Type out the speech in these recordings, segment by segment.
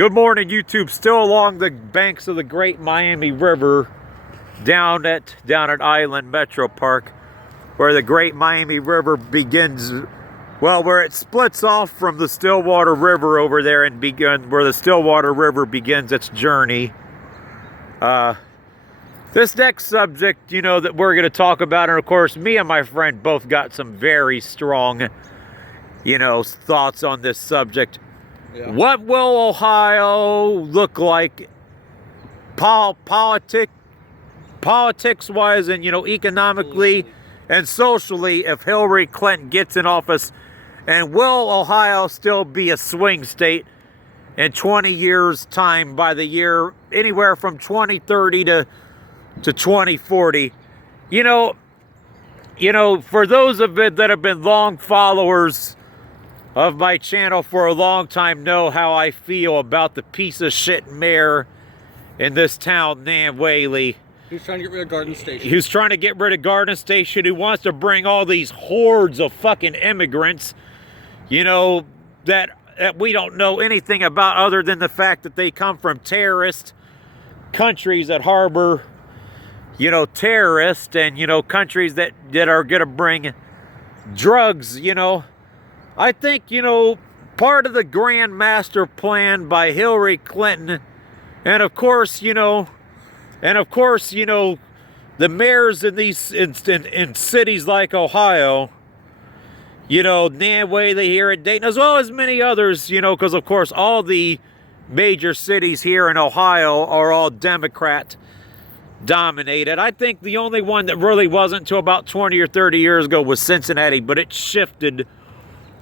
Good morning, YouTube. Still along the banks of the Great Miami River, down at Island Metro Park, where the Great Miami River begins. Well, where it splits off from the Stillwater River over there and where the Stillwater River begins its journey. This next subject, that we're going to talk about, and of course, me and my friend both got some very strong, thoughts on this subject. Yeah. What will Ohio look like politics-wise and, economically and socially if Hillary Clinton gets in office? And will Ohio still be a swing state in 20 years' time, by the year anywhere from 2030 to 2040? For those of it that have been long followers of my channel for a long time, know how I feel about the piece of shit mayor in this town, Nan Whaley. Who's trying to get rid of Garden Station. Who's trying to get rid of Garden Station, who wants to bring all these hordes of fucking immigrants, that we don't know anything about other than the fact that they come from terrorist countries that harbor, terrorists and, countries that are going to bring drugs, I think, part of the grand master plan by Hillary Clinton, and of course, the mayors in these in cities like Ohio, Nan Whaley here at Dayton, as well as many others, because of course all the major cities here in Ohio are all Democrat dominated. I think the only one that really wasn't until about 20 or 30 years ago was Cincinnati, but it shifted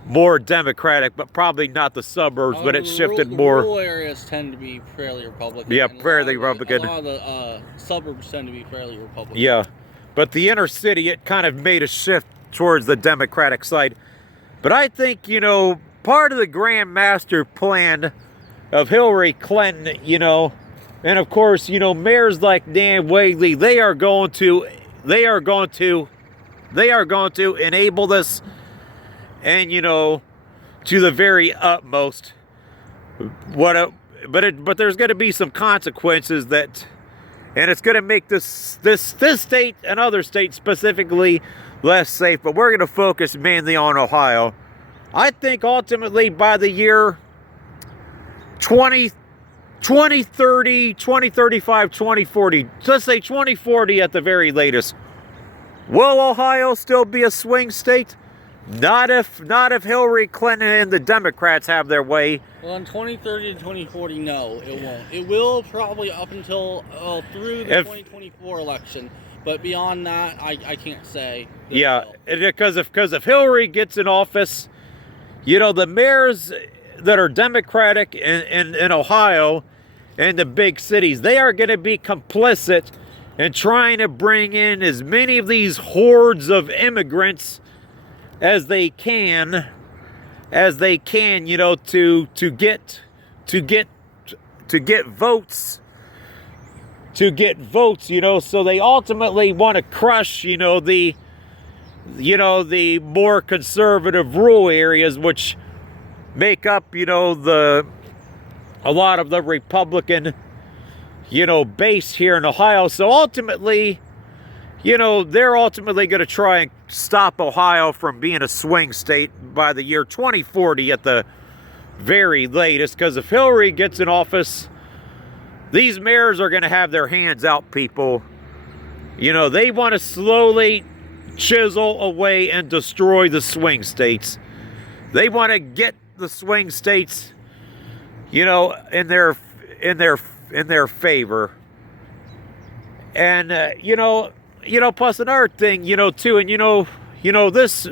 more Democratic, but probably not the suburbs, but it shifted more. Rural areas tend to be fairly Republican. Yeah, fairly Republican. A lot of the suburbs tend to be fairly Republican. Yeah, but the inner city, it kind of made a shift towards the Democratic side. But I think, part of the grand master plan of Hillary Clinton, and of course, mayors like Nan Whaley, they are going to enable this, and to the very utmost. But there's going to be some consequences and it's going to make this state and other states specifically less safe. But we're going to focus mainly on Ohio. I think ultimately by the year 2030, 2035, 2040, let's say 2040 at the very latest, will Ohio still be a swing state? Not if Hillary Clinton and the Democrats have their way. Well, in 2030 to 2040, no, it won't. It will probably up until through the 2024 election, but beyond that, I can't say. Yeah, because if Hillary gets in office, the mayors that are Democratic in Ohio and the big cities, they are going to be complicit in trying to bring in as many of these hordes of immigrants as they can, to get votes, so they ultimately want to crush, the more conservative rural areas, which make up, a lot of the Republican, base here in Ohio. So ultimately, they're ultimately going to try and stop Ohio from being a swing state by the year 2040 at the very latest. Because if Hillary gets in office, these mayors are going to have their hands out, people. They want to slowly chisel away and destroy the swing states. They want to get the swing states, in their favor. And plus another thing, too, and this,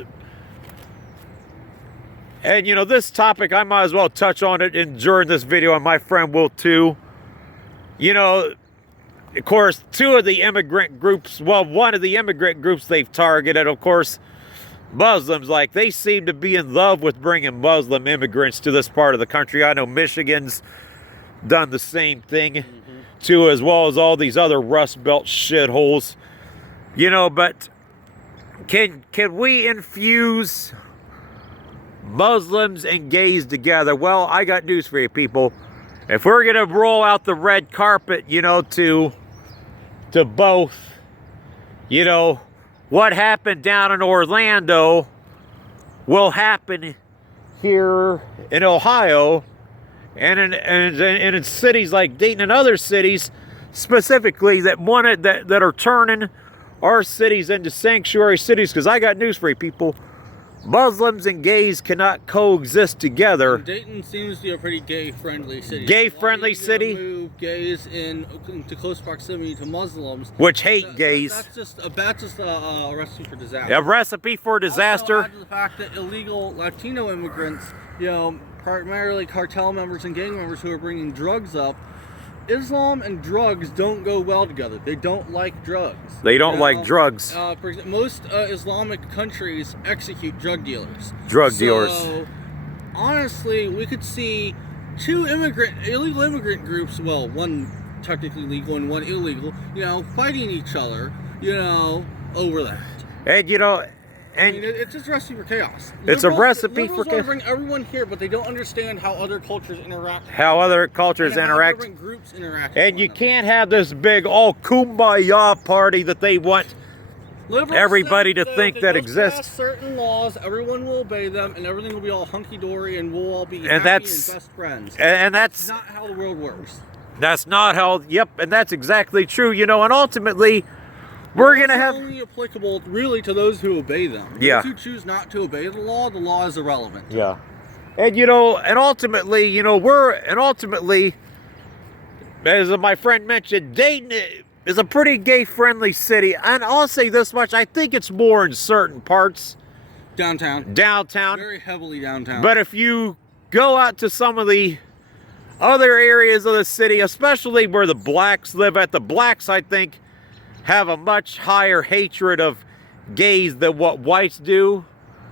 and this topic, I might as well touch on it during this video, and my friend will too. Of course, one of the immigrant groups they've targeted, of course, Muslims. Like, they seem to be in love with bringing Muslim immigrants to this part of the country. I know Michigan's done the same thing, too, as well as all these other Rust Belt shitholes. But can we infuse Muslims and gays together? Well, I got news for you, people. if we're gonna roll out the red carpet, you know, to both, you know, what happened down in Orlando will happen here in Ohio and in cities like Dayton and other cities specifically that that are turning our cities into sanctuary cities. Because I got news for you people, Muslims and gays cannot coexist together. And Dayton seems to be a pretty gay-friendly city. Gay-friendly city. Move gays into close proximity to Muslims, which hate gays. That's just a recipe for disaster. A recipe for disaster. Also, add to the fact that illegal Latino immigrants, you know, primarily cartel members and gang members who are bringing drugs up. Islam and drugs don't go well together. They don't like drugs. They don't like drugs. Most Islamic countries execute drug dealers. Dealers. Honestly, we could see two illegal immigrant groups, well, one technically legal and one illegal, you know, fighting each other, you know, over that. And, you know, I mean, it's just a recipe for chaos. It's a recipe for chaos. Liberals want to bring everyone here, but they don't understand how other cultures interact. How other cultures interact. How different groups interact. And you can't have this big all kumbaya party that they want everybody to think that exists. Pass certain laws, everyone will obey them, and everything will be all hunky-dory, and we'll all be happy and best friends. And that's not how the world works. That's not how, yep, and that's exactly true, you know, and ultimately, we're going to have... It's only applicable, really, to those who obey them. Yeah. Those who choose not to obey the law is irrelevant. Yeah. And, you know, and ultimately, you know, as my friend mentioned, Dayton is a pretty gay-friendly city. And I'll say this much, I think it's more in certain parts. Downtown. Very heavily downtown. But if you go out to some of the other areas of the city, especially where the blacks live the blacks, I think, have a much higher hatred of gays than what whites do.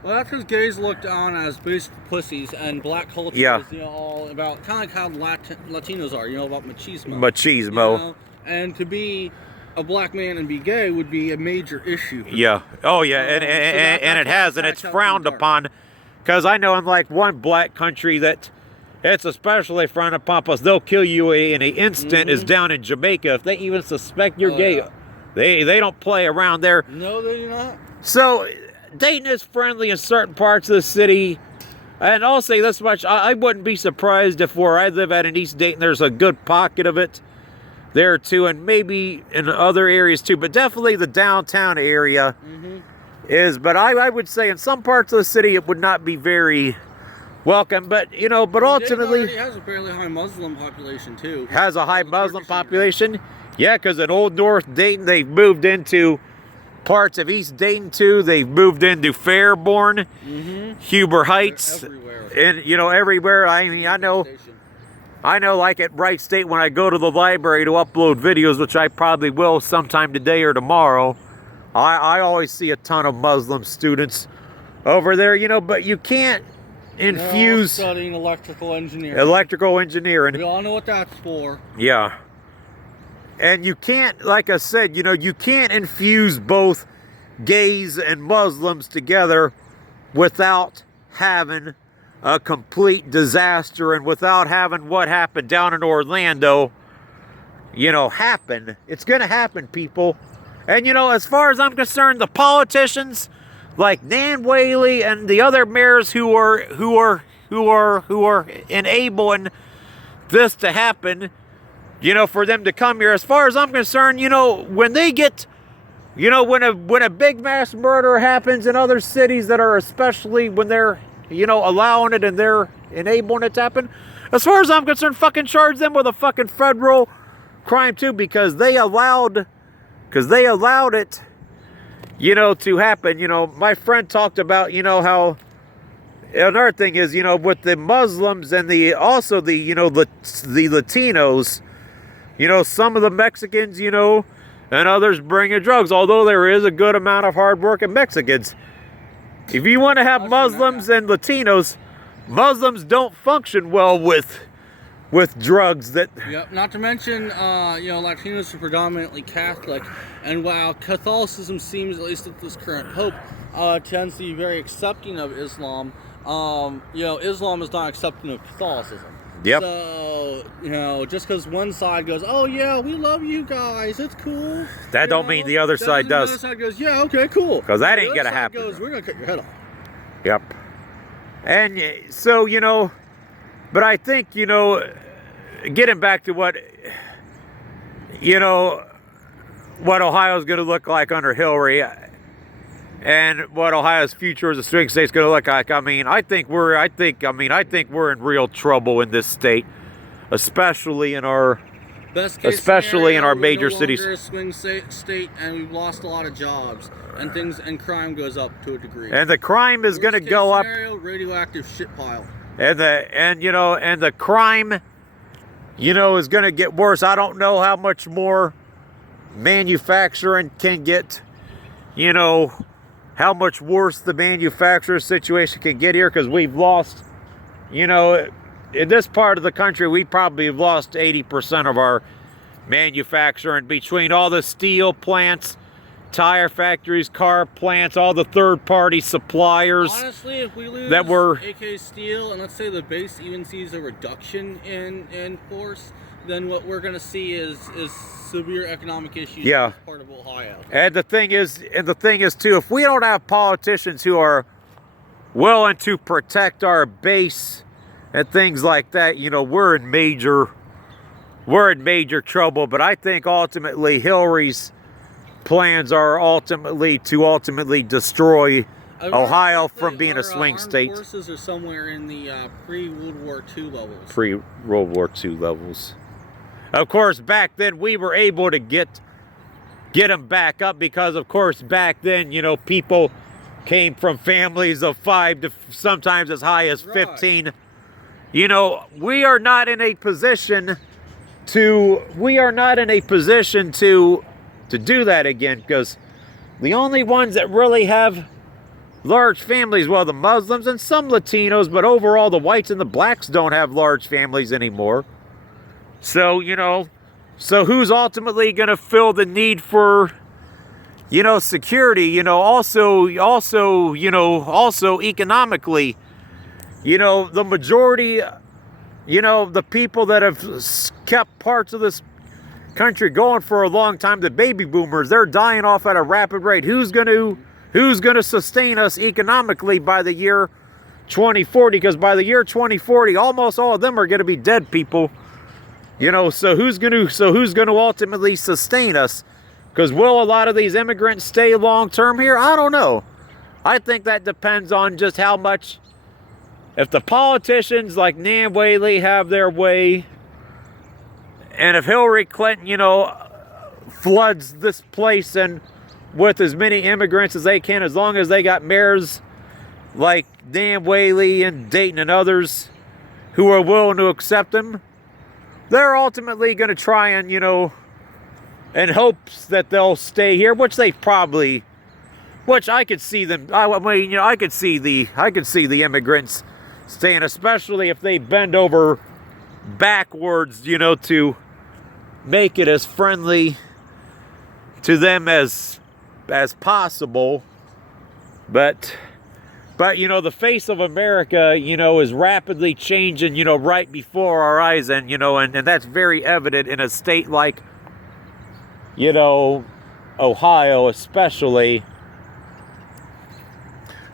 Well, that's because gays looked on as basic pussies, and black culture is, you know, all about kind of how Latinos are, you know, about machismo. Machismo. You know? And to be a black man and be gay would be a major issue. Yeah. Oh, yeah. And it has, and it's frowned upon. Because I know in like one black country that it's especially frowned upon because they'll kill you in an instant is down in Jamaica. If they even suspect you're gay, they don't play around there. No, they do not. So Dayton is friendly in certain parts of the city. And I'll say this much, I wouldn't be surprised if where I live at in East Dayton, there's a good pocket of it there too, and maybe in other areas too, but definitely the downtown area is, but I would say in some parts of the city it would not be very welcome, but you know, but ultimately it has a fairly high Muslim population too. Has a high Muslim population. Yeah, because in Old North Dayton, they've moved into parts of East Dayton too. They've moved into Fairborn, Huber Heights, and you know, everywhere. I mean, I know like at Wright State when I go to the library to upload videos, which I probably will sometime today or tomorrow, I always see a ton of Muslim students over there, you know, but you can't infuse... studying electrical engineering. Electrical engineering. We all know what that's for. Yeah. And you can't, like I said, you know, you can't infuse both gays and Muslims together without having a complete disaster and without having what happened down in Orlando, you know, happen. It's going to happen, people. And, you know, as far as I'm concerned, the politicians like Nan Whaley and the other mayors who are enabling this to happen, you know, for them to come here, as far as I'm concerned, you know, when they get, you know, when a big mass murder happens in other cities that are, especially when they're, you know, allowing it and they're enabling it to happen, as far as I'm concerned, fucking charge them with a fucking federal crime too, because they allowed it, you know, to happen. You know, my friend talked about, you know, how another thing is, you know, with the Muslims and also the you know, the Latinos, you know, some of the Mexicans, you know, and others bringing drugs, although there is a good amount of hardworking Mexicans. If you want to have Muslims and Latinos, Muslims don't function well with drugs. Yep. Not to mention, you know, Latinos are predominantly Catholic, and while Catholicism seems, at least with this current pope, tends to be very accepting of Islam, you know, Islam is not accepting of Catholicism. Yep. So, you know, just because one side goes, oh yeah, we love you guys, it's cool. That don't mean the other side does. The other side goes, yeah, okay, cool. 'Cause that ain't The gonna other side happen. goes, we're gonna cut your head off. Yep. And so, you know, but I think, you know, getting back to what, you know, what Ohio's going to look like under Hillary and what Ohio's future as a swing state's going to look like. I mean, I think we're in real trouble in this state, especially in our Especially in our major cities. We're a swing state, and we've lost a lot of jobs, and crime goes up to a degree. And the crime is going to Worst go case up. scenario, radioactive shit pile. And the crime, you know, is going to get worse. I don't know how much more manufacturing can get, you know, how much worse the manufacturer situation can get here, because we've lost, you know, in this part of the country, we probably have lost 80% of our manufacturing between all the steel plants, tire factories, car plants, all the third-party suppliers. Honestly, if we lose that were AK Steel, and let's say the base even sees a reduction in force, then what we're going to see is severe economic issues Yeah. in this part of Ohio. And the thing is too, if we don't have politicians who are willing to protect our base and things like that, you know, we're in major trouble. But I think ultimately Hillary's plans are ultimately to destroy Ohio from being a swing state. Our forces are somewhere in the pre-World War II levels. Pre-World War II levels. Of course, back then we were able to get them back up because, of course, back then, you know, people came from families of 5 to sometimes as high as 15. Right. You know, we are not in a position to do that again, because the only ones that really have large families, well, the Muslims and some Latinos, but overall the whites and the blacks don't have large families anymore. So, you know, who's ultimately going to fill the need for, you know, security, you know, also economically, you know, the majority, you know, the people that have kept parts of this country going for a long time, the baby boomers, they're dying off at a rapid rate. Who's going to sustain us economically by the year 2040? Because by the year 2040, almost all of them are going to be dead people. You know, so who's going to ultimately sustain us? Because will a lot of these immigrants stay long term here? I don't know. I think that depends on just how much. If the politicians like Nan Whaley have their way, and if Hillary Clinton, you know, floods this place and with as many immigrants as they can, as long as they got mayors like Nan Whaley and Dayton and others who are willing to accept them, they're ultimately going to try and, you know, in hopes that they'll stay here, which I could see them. I mean, you know, I could see the immigrants staying, especially if they bend over backwards, you know, to make it as friendly to them as possible. But you know, the face of America, you know, is rapidly changing, you know, right before our eyes, and you know, and that's very evident in a state like, you know, Ohio especially.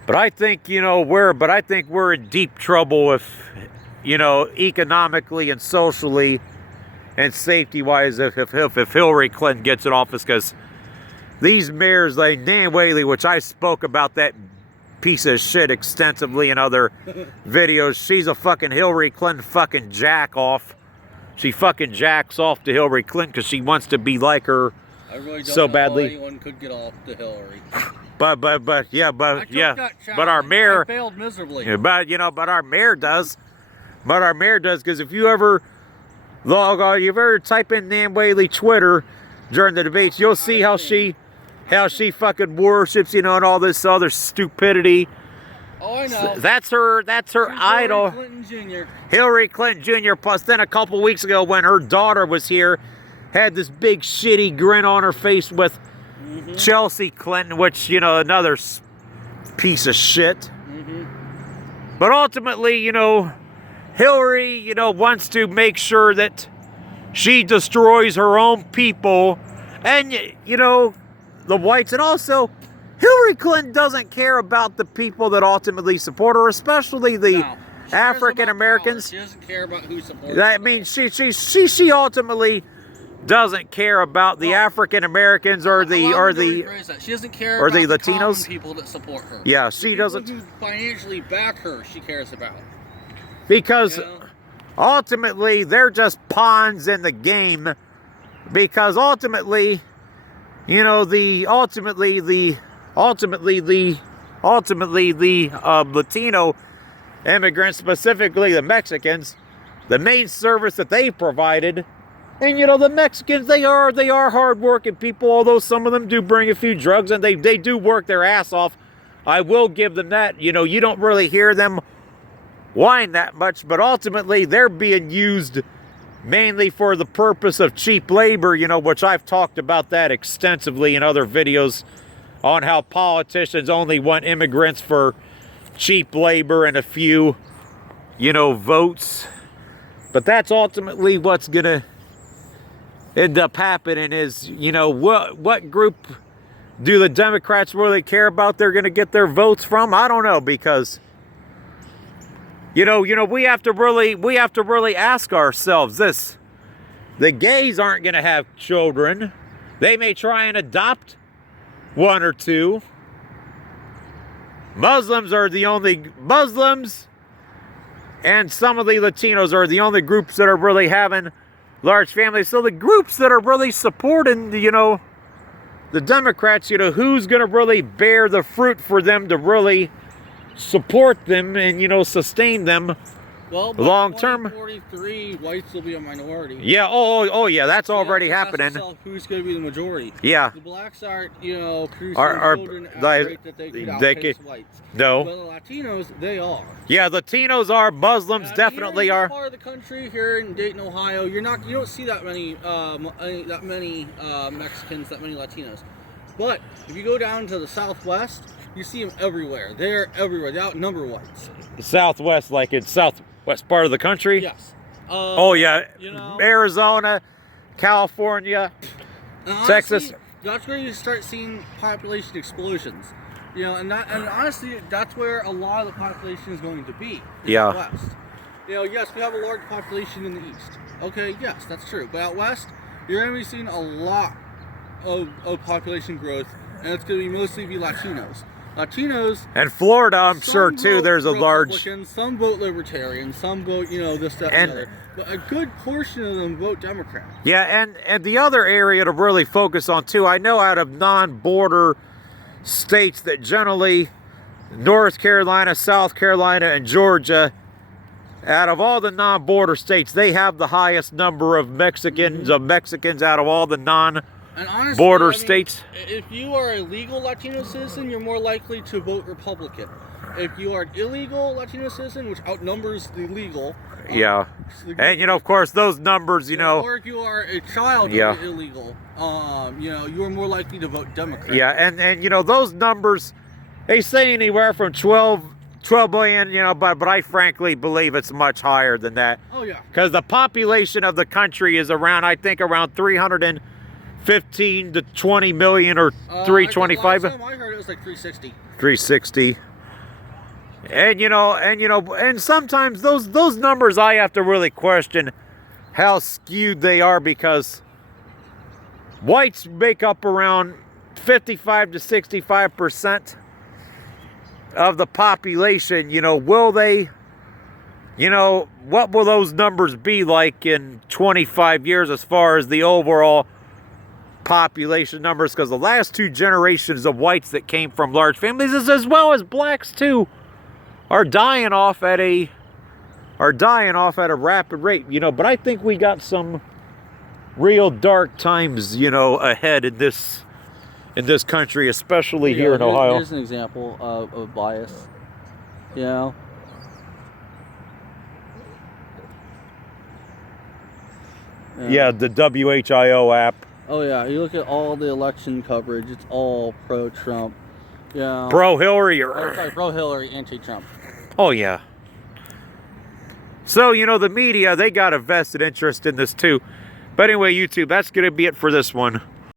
But I think, you know, we're in deep trouble if, you know, economically and socially and safety-wise if Hillary Clinton gets in office, because these mayors like Nan Whaley, which I spoke about that piece of shit extensively in other videos, she's a fucking Hillary Clinton fucking jack off. She fucking jacks off to Hillary Clinton because she wants to be like her. I really don't so know badly. How anyone could get off to Hillary. But our mayor I failed miserably. Yeah, but our mayor does. But our mayor does, because if you ever log on, you ever type in Nan Whaley Twitter during the debates, you'll see how she fucking worships, you know, and all this other stupidity. Oh, I know. That's her idol. Hillary Clinton Jr. Hillary Clinton Jr. Plus, then a couple weeks ago when her daughter was here, had this big shitty grin on her face with Chelsea Clinton, which, you know, another piece of shit. But ultimately, you know, Hillary, you know, wants to make sure that she destroys her own people and, you know, the whites. And also, Hillary Clinton doesn't care about the people that ultimately support her, especially the No. She cares African about Americans. power. She doesn't care about who supports her. I mean, she ultimately doesn't care about the African Americans or the She doesn't care or about the the Latinos? common people that support her. Yeah, The she people doesn't, who financially back her, she cares about. because You know? ultimately they're just pawns in the game, because ultimately, you know, the Latino immigrants, specifically the Mexicans, the main service that they provided. And you know, the Mexicans, they are hardworking people, although some of them do bring a few drugs, and they do work their ass off. I will give them that. You know, you don't really hear them whine that much, but ultimately they're being used mainly for the purpose of cheap labor, you know, which I've talked about that extensively in other videos on how politicians only want immigrants for cheap labor and a few, you know, votes. But that's ultimately what's gonna end up happening is, you know, what group do the Democrats really care about they're gonna get their votes from? I don't know, because you know, we have to really ask ourselves this. The gays aren't gonna have children. They may try and adopt one or two. Muslims and some of the Latinos are the only groups that are really having large families. So the groups that are really supporting, you know, the Democrats, you know, who's going to really bear the fruit for them to really support them and, you know, sustain them Well, by long term? 2043, whites will be a minority. Yeah, oh yeah, that's already You have to ask happening. yourself who's going to be the majority? Yeah. The blacks aren't, you know, producing Are children at they- a rate that they could they outpace could- whites. No. But the Latinos, they are. Yeah, Latinos are, Muslims And definitely here in are. this part of the country, here in Dayton, Ohio, you don't see that many Mexicans, that many Latinos. But if you go down to the Southwest, you see them everywhere. They're everywhere. They outnumber whites. Southwest, like in southwest part of the country. Yes. Oh yeah, You know, Arizona, California, and honestly, Texas. That's where you start seeing population explosions. You know, and honestly, that's where a lot of the population is going to be. Is Yeah. Out west. You know, yes, we have a large population in the east. Okay, yes, that's true. But out west, you're going to be seeing a lot of population growth, and it's going to be mostly Latinos. Latinos. And Florida, I'm some sure too. vote There's a large. Republican, some vote Libertarian, some vote, you know, this, that, and the other. But a good portion of them vote Democrat. Yeah, and the other area to really focus on too. I know out of non-border states that generally, North Carolina, South Carolina, and Georgia, out of all the non-border states, they have the highest number of Mexicans out of all the non-border And honestly, I mean, states. if you are a legal Latino citizen, you're more likely to vote Republican. If you are an illegal Latino citizen, which outnumbers the legal, Yeah, and you know, of course, those numbers, you know. or if you are a child Yeah. of the illegal, you know, you are more likely to vote Democrat. Yeah, and you know, those numbers, they say anywhere from 12 billion, you know, but I frankly believe it's much higher than that. Oh yeah. Because the population of the country is around, I think, around 315 to 20 million or 325. Last time I heard it was like 360. 360. And sometimes those numbers I have to really question how skewed they are, because whites make up around 55 to 65% of the population. You know, will they, you know, what will those numbers be like in 25 years as far as the overall population numbers? Because the last two generations of whites that came from large families, as well as blacks too, are dying off at a rapid rate, you know. But I think we got some real dark times, you know, ahead in this country, especially here in Ohio. Here's an example of bias. You know. Yeah, the WHIO app. Oh yeah, you look at all the election coverage; it's all pro-Trump. Yeah. Pro Hillary Sorry, pro-Hillary, anti-Trump. Oh yeah. So, you know, the media, they got a vested interest in this too. But anyway, YouTube, that's going to be it for this one.